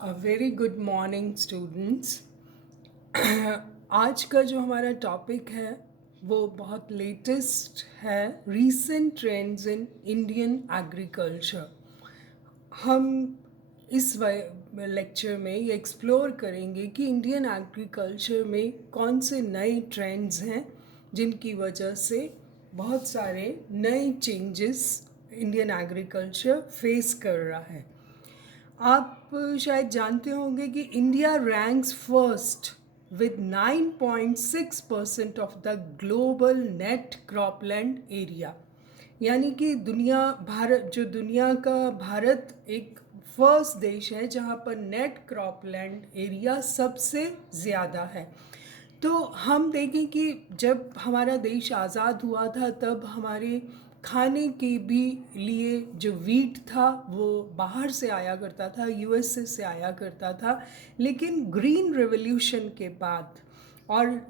A very good morning students. आज का जो हमारा टॉपिक है वो बहुत लेटेस्ट है, recent trends in Indian agriculture. हम इस लेक्चर में ये एक्सप्लोर करेंगे कि इंडियन एग्रीकल्चर में कौन से नए ट्रेंड्स हैं जिनकी वजह से बहुत सारे नए चेंजेस इंडियन एग्रीकल्चर फेस कर रहा है। आप शायद जानते होंगे कि India ranks first with 9.6% of the global net cropland area. यानी कि दुनिया का भारत एक फर्स्ट देश है जहाँ पर नेट क्रॉपलैंड एरिया सबसे ज़्यादा है। तो हम देखें कि जब हमारा देश आज़ाद हुआ था तब हमारे खाने के भी लिए जो वीट था वो बाहर से आया करता था, यूएसए से आया करता था। लेकिन ग्रीन रेवोल्यूशन के बाद और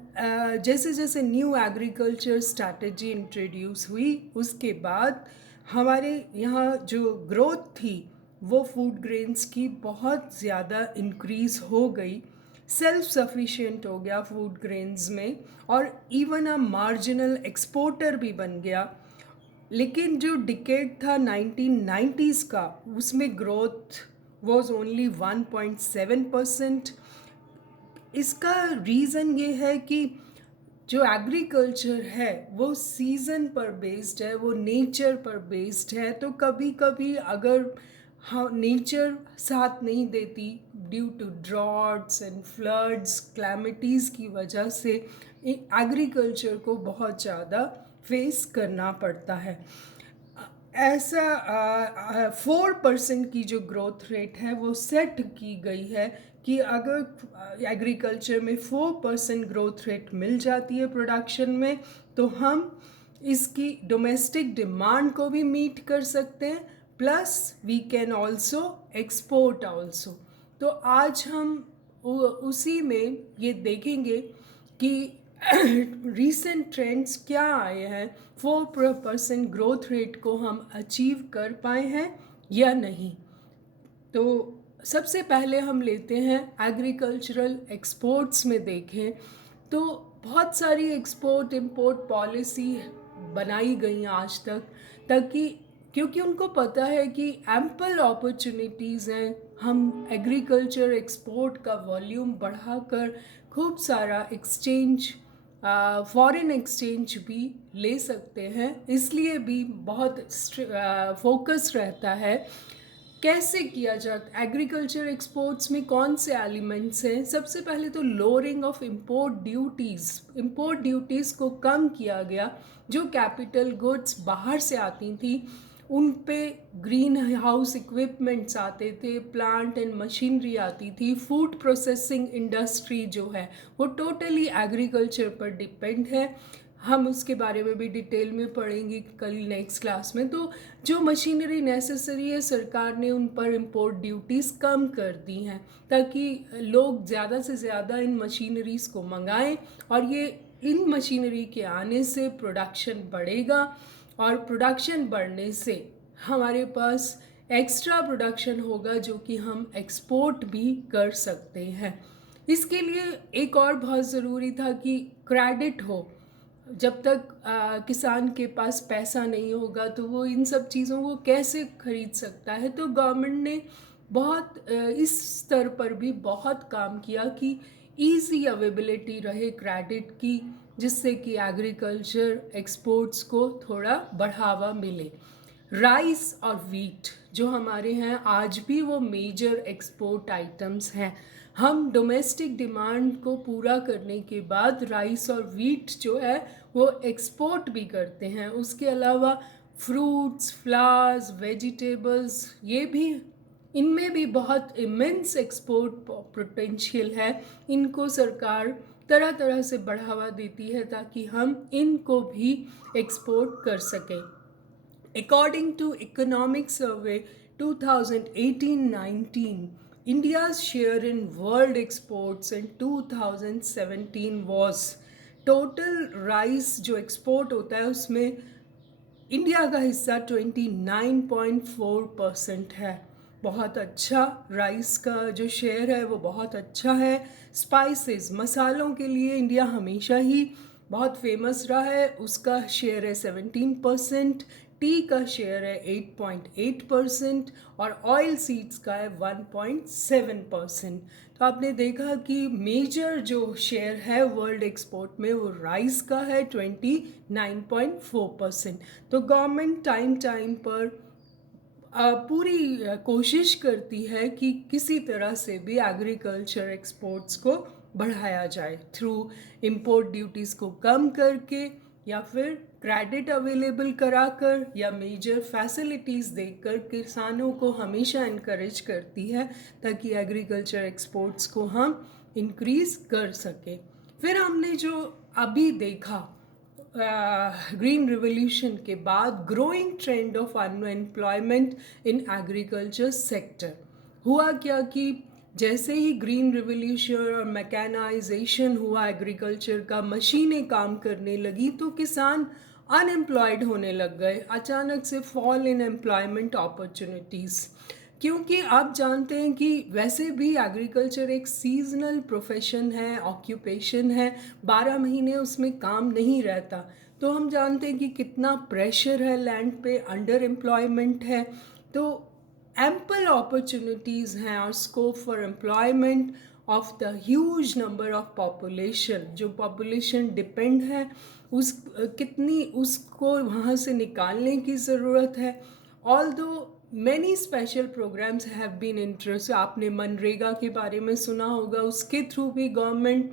जैसे जैसे न्यू एग्रीकल्चर स्ट्रैटेजी इंट्रोड्यूस हुई उसके बाद हमारे यहाँ जो ग्रोथ थी वो फूड ग्रेन्स की बहुत ज़्यादा इंक्रीज़ हो गई, सेल्फ सफिशिएंट हो गया फूड ग्रेन्स में, और इवन अ मार्जिनल एक्सपोर्टर भी बन गया। लेकिन जो डिकेड था 1990s का उसमें ग्रोथ वॉज ओनली 1.7%। इसका रीज़न ये है कि जो एग्रीकल्चर है वो सीज़न पर बेस्ड है, वो नेचर पर बेस्ड है। तो कभी कभी अगर हाँ नेचर साथ नहीं देती due to droughts and floods calamities की वजह से एग्रीकल्चर को बहुत ज़्यादा फेस करना पड़ता है। ऐसा 4% की जो ग्रोथ रेट है वो सेट की गई है कि अगर एग्रीकल्चर में 4% ग्रोथ रेट मिल जाती है प्रोडक्शन में तो हम इसकी डोमेस्टिक डिमांड को भी मीट कर सकते हैं, plus we can also export also. तो आज हम उसी में ये देखेंगे कि रीसेंट ट्रेंड्स क्या आए हैं, 4% ग्रोथ रेट को हम अचीव कर पाए हैं या नहीं। तो सबसे पहले हम लेते हैं एग्रीकल्चरल एक्सपोर्ट्स में देखें तो बहुत सारी एक्सपोर्ट इंपोर्ट पॉलिसी बनाई गई आज तक, ताकि क्योंकि उनको पता है कि एम्पल अपॉर्चुनिटीज़ हैं, हम एग्रीकल्चर एक्सपोर्ट का वॉल्यूम बढ़ाकर खूब सारा एक्सचेंज फॉरेन एक्सचेंज भी ले सकते हैं। इसलिए भी बहुत फोकस रहता है कैसे किया जाता। एग्रीकल्चर एक्सपोर्ट्स में कौन से एलिमेंट्स हैं? सबसे पहले तो लोअरिंग ऑफ इंपोर्ट ड्यूटीज़ को कम किया गया। जो कैपिटल गुड्स बाहर से आती थी उन पे ग्रीन हाउस इक्विपमेंट्स आते थे, प्लांट एंड मशीनरी आती थी। फूड प्रोसेसिंग इंडस्ट्री जो है वो टोटली एग्रीकल्चर पर डिपेंड है। हम उसके बारे में भी डिटेल में पढ़ेंगे कल नेक्स्ट क्लास में। तो जो मशीनरी नेसेसरी है सरकार ने उन पर इंपोर्ट ड्यूटीज़ कम कर दी हैं ताकि लोग ज़्यादा से ज़्यादा इन मशीनरीज़ को मंगाएं, और ये इन मशीनरी के आने से प्रोडक्शन बढ़ेगा, और प्रोडक्शन बढ़ने से हमारे पास एक्स्ट्रा प्रोडक्शन होगा जो कि हम एक्सपोर्ट भी कर सकते हैं। इसके लिए एक और बहुत ज़रूरी था कि क्रेडिट हो। जब तक किसान के पास पैसा नहीं होगा तो वो इन सब चीज़ों को कैसे खरीद सकता है। तो गवर्नमेंट ने बहुत इस स्तर पर भी बहुत काम किया कि इजी अवेलेबिलिटी रहे क्रेडिट की, जिससे कि एग्रीकल्चर एक्सपोर्ट्स को थोड़ा बढ़ावा मिले। राइस और वीट जो हमारे हैं आज भी वो मेजर एक्सपोर्ट आइटम्स हैं। हम डोमेस्टिक डिमांड को पूरा करने के बाद राइस और वीट जो है वो एक्सपोर्ट भी करते हैं। उसके अलावा फ्रूट्स, फ्लावर्स, वेजिटेबल्स, ये भी इनमें भी बहुत इमेंस एक्सपोर्ट पोटेंशियल है। इनको सरकार तरह तरह से बढ़ावा देती है ताकि हम इनको भी एक्सपोर्ट कर सकें। According to Economic Survey 2018-19, India's share in world exports in 2017 was total rice जो एक्सपोर्ट होता है उसमें इंडिया का हिस्सा 29.4% है। बहुत अच्छा, राइस का जो शेयर है वो बहुत अच्छा है। स्पाइसेस, मसालों के लिए इंडिया हमेशा ही बहुत फेमस रहा है, उसका शेयर है 17%। टी का शेयर है 8.8% और ऑयल सीड्स का है 1.7%। तो आपने देखा कि मेजर जो शेयर है वर्ल्ड एक्सपोर्ट में वो राइस का है 29.4%। तो गवर्नमेंट टाइम टाइम पर पूरी कोशिश करती है कि किसी तरह से भी एग्रीकल्चर एक्सपोर्ट्स को बढ़ाया जाए थ्रू इंपोर्ट ड्यूटीज़ को कम करके या फिर क्रेडिट अवेलेबल कराकर या मेजर फैसिलिटीज़ देकर किसानों को हमेशा इनकरेज करती है ताकि एग्रीकल्चर एक्सपोर्ट्स को हम इंक्रीज़ कर सकें। फिर हमने जो अभी देखा ग्रीन रिवॉल्यूशन के बाद growing trend of unemployment in agriculture sector, हुआ क्या कि जैसे ही ग्रीन रिवॉल्यूशन और मैकेनाइजेशन हुआ एग्रीकल्चर का, मशीनें काम करने लगी तो किसान अनएम्प्लॉयड होने लग गए, अचानक से फॉल इन एम्प्लॉयमेंट अपॉर्चुनिटीज़। क्योंकि आप जानते हैं कि वैसे भी एग्रीकल्चर एक सीजनल प्रोफेशन है, ऑक्यूपेशन है, 12 महीने उसमें काम नहीं रहता। तो हम जानते हैं कि कितना प्रेशर है लैंड पे, अंडर एम्प्लॉयमेंट है। तो एम्पल अपॉर्चुनिटीज़ हैं और scope for employment of the huge number of population, जो पॉपुलेशन डिपेंड है उस कितनी, उसको वहाँ से निकालने की ज़रूरत है। Although many special programmes have been introduce, आपने मनरेगा के बारे में सुना होगा, उसके थ्रू भी गवर्नमेंट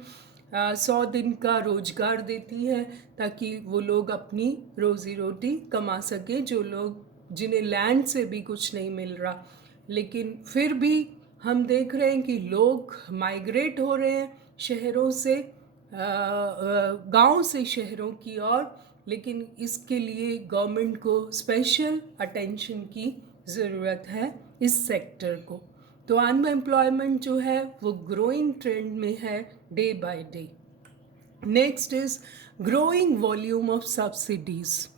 100 दिन का रोजगार देती है ताकि वो लोग अपनी रोज़ी रोटी कमा सकें, जो लोग जिन्हें लैंड से भी कुछ नहीं मिल रहा। लेकिन फिर भी हम देख रहे हैं कि लोग माइग्रेट हो रहे हैं शहरों से, गांव से शहरों की ओर, लेकिन इसके लिए गवर्नमेंट को स्पेशल अटेंशन की ज़रूरत है इस सेक्टर को। तो अनएम्प्लॉयमेंट जो है वो ग्रोइंग ट्रेंड में है day by day. Next is growing volume of subsidies.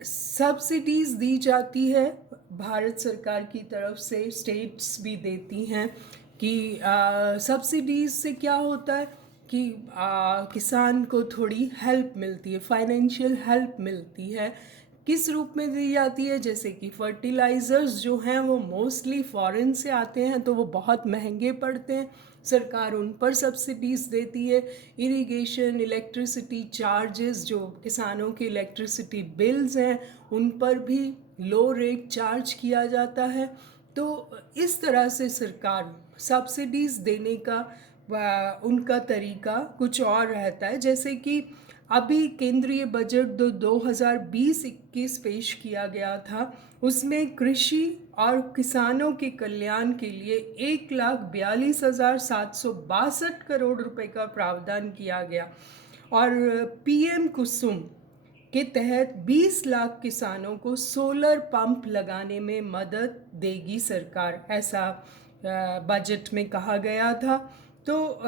Subsidies दी जाती है भारत सरकार की तरफ से, स्टेट्स भी देती हैं कि सब्सिडीज़ से क्या होता है कि किसान को थोड़ी हेल्प मिलती है, फाइनेंशियल हेल्प मिलती है। किस रूप में दी जाती है? जैसे कि फर्टिलाइज़र्स जो हैं वो मोस्टली फॉरेन से आते हैं तो वो बहुत महंगे पड़ते हैं, सरकार उन पर सब्सिडीज़ देती है। इरिगेशन, इलेक्ट्रिसिटी चार्जेस, जो किसानों के इलेक्ट्रिसिटी बिल्स हैं उन पर भी लो रेट चार्ज किया जाता है। तो इस तरह से सरकार सब्सिडीज़ देने का उनका तरीका कुछ और रहता है। जैसे कि अभी केंद्रीय बजट 2020-21 पेश किया गया था, उसमें कृषि और किसानों के कल्याण के लिए 1,42,762 करोड़ रुपए का प्रावधान किया गया और पीएम कुसुम के तहत 20 लाख किसानों को सोलर पंप लगाने में मदद देगी सरकार, ऐसा बजट में कहा गया था। तो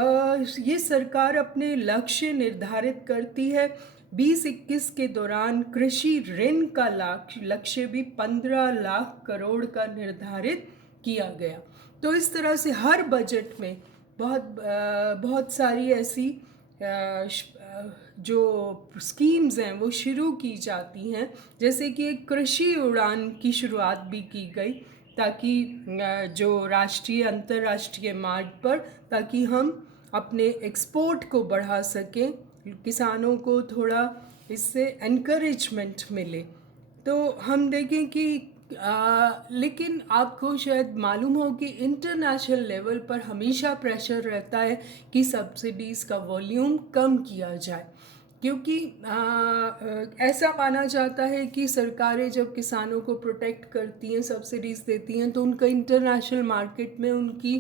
ये सरकार अपने लक्ष्य निर्धारित करती है। 2021 के दौरान कृषि ऋण का लक्ष्य भी 15 लाख करोड़ का निर्धारित किया गया। तो इस तरह से हर बजट में बहुत सारी ऐसी जो स्कीम्स हैं वो शुरू की जाती हैं। जैसे कि एक कृषि उड़ान की शुरुआत भी की गई ताकि जो राष्ट्रीय अंतर्राष्ट्रीय मार्ग पर, ताकि हम अपने एक्सपोर्ट को बढ़ा सकें, किसानों को थोड़ा इससे एनकरेजमेंट मिले। तो हम देखें कि लेकिन आपको शायद मालूम हो कि इंटरनेशनल लेवल पर हमेशा प्रेशर रहता है कि सब्सिडीज़ का वॉल्यूम कम किया जाए, क्योंकि ऐसा माना जाता है कि सरकारें जब किसानों को प्रोटेक्ट करती हैं, सब्सिडीज़ देती हैं, तो उनका इंटरनेशनल मार्केट में उनकी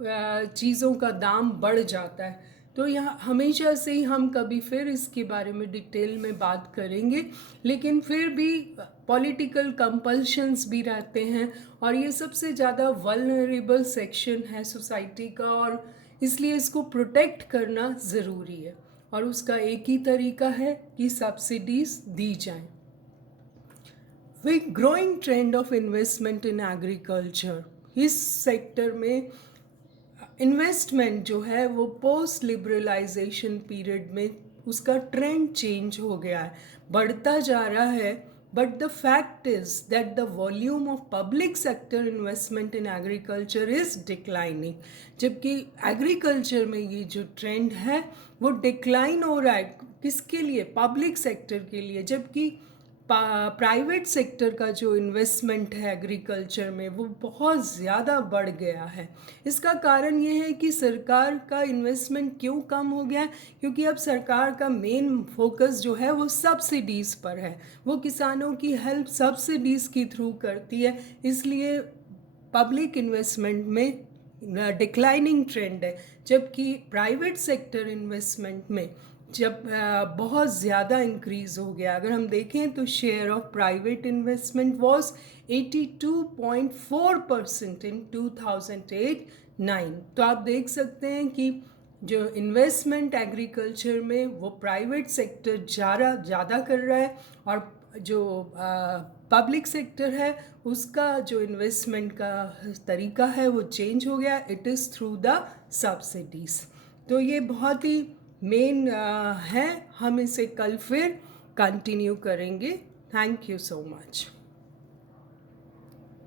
चीज़ों का दाम बढ़ जाता है। तो यहाँ हमेशा से ही हम कभी फिर इसके बारे में डिटेल में बात करेंगे, लेकिन फिर भी पॉलिटिकल कंपल्शंस भी रहते हैं और ये सबसे ज़्यादा वल्नरेबल सेक्शन है सोसाइटी का, और इसलिए इसको प्रोटेक्ट करना ज़रूरी है और उसका एक ही तरीका है कि सब्सिडीज़ दी जाएं। With growing trend of investment in agriculture, इस सेक्टर में इन्वेस्टमेंट जो है वो पोस्ट लिबरलाइजेशन पीरियड में उसका ट्रेंड चेंज हो गया है, बढ़ता जा रहा है। But the fact is that the volume of public sector investment in agriculture is declining, जबकि एग्रीकल्चर में ये जो ट्रेंड है वो डिक्लाइन हो रहा है। किसके लिए? पब्लिक सेक्टर के लिए। जबकि प्राइवेट सेक्टर का जो इन्वेस्टमेंट है एग्रीकल्चर में वो बहुत ज़्यादा बढ़ गया है। इसका कारण ये है कि सरकार का इन्वेस्टमेंट क्यों कम हो गया है? क्योंकि अब सरकार का मेन फोकस जो है वो सब्सिडीज़ पर है, वो किसानों की हेल्प सब्सिडीज़ के थ्रू करती है, इसलिए पब्लिक इन्वेस्टमेंट में डिक्लाइनिंग ट्रेंड है। जबकि प्राइवेट सेक्टर इन्वेस्टमेंट में जब बहुत ज़्यादा इंक्रीज़ हो गया। अगर हम देखें तो share of private investment was 82.4% इन 2008-9। तो आप देख सकते हैं कि जो इन्वेस्टमेंट एग्रीकल्चर में वो प्राइवेट सेक्टर ज़्यादा कर रहा है, और जो पब्लिक सेक्टर है उसका जो इन्वेस्टमेंट का तरीका है वो चेंज हो गया। It is through the subsidies. तो ये बहुत ही मेन है, हम इसे कल फिर कंटिन्यू करेंगे। Thank you so much.